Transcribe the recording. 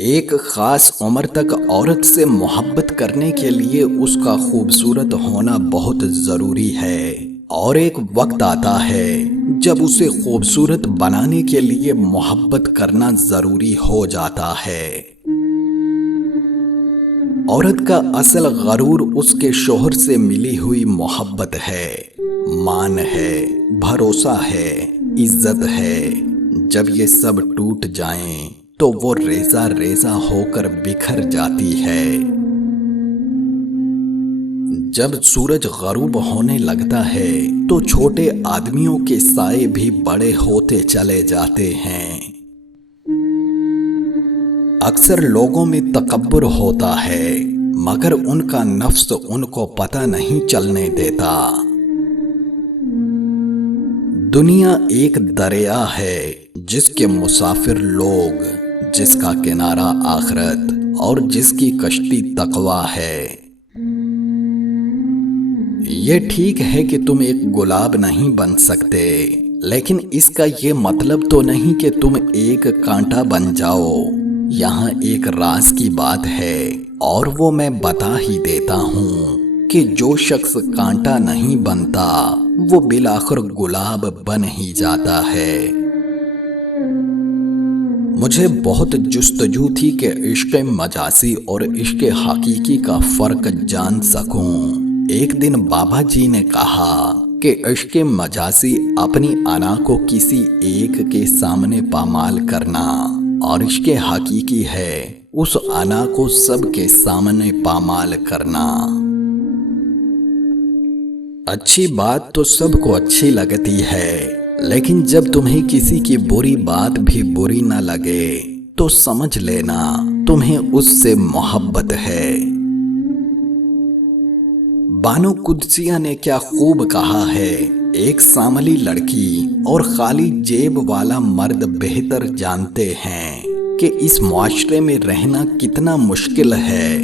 ایک خاص عمر تک عورت سے محبت کرنے کے لیے اس کا خوبصورت ہونا بہت ضروری ہے، اور ایک وقت آتا ہے جب اسے خوبصورت بنانے کے لیے محبت کرنا ضروری ہو جاتا ہے۔ عورت کا اصل غرور اس کے شوہر سے ملی ہوئی محبت ہے، مان ہے، بھروسہ ہے، عزت ہے۔ جب یہ سب ٹوٹ جائیں تو وہ ریزہ ریزہ ہو کر بکھر جاتی ہے۔ جب سورج غروب ہونے لگتا ہے تو چھوٹے آدمیوں کے سائے بھی بڑے ہوتے چلے جاتے ہیں۔ اکثر لوگوں میں تکبر ہوتا ہے، مگر ان کا نفس ان کو پتہ نہیں چلنے دیتا۔ دنیا ایک دریا ہے جس کے مسافر لوگ، جس کا کنارہ آخرت اور جس کی کشتی تقویٰ ہے۔ یہ ٹھیک ہے کہ تم ایک گلاب نہیں بن سکتے، لیکن اس کا یہ مطلب تو نہیں کہ تم ایک کانٹا بن جاؤ۔ یہاں ایک راز کی بات ہے، اور وہ میں بتا ہی دیتا ہوں کہ جو شخص کانٹا نہیں بنتا وہ بالآخر گلاب بن ہی جاتا ہے۔ مجھے بہت جستجو تھی کہ عشق مجازی اور عشق حقیقی کا فرق جان سکوں۔ ایک دن بابا جی نے کہا کہ عشق مجازی اپنی انا کو کسی ایک کے سامنے پامال کرنا، اور عشق حقیقی ہے اس انا کو سب کے سامنے پامال کرنا۔ اچھی بات تو سب کو اچھی لگتی ہے، لیکن جب تمہیں کسی کی بری بات بھی بری نہ لگے تو سمجھ لینا تمہیں اس سے محبت ہے۔ بانو قدسیہ نے کیا خوب کہا ہے، ایک ساملی لڑکی اور خالی جیب والا مرد بہتر جانتے ہیں کہ اس معاشرے میں رہنا کتنا مشکل ہے۔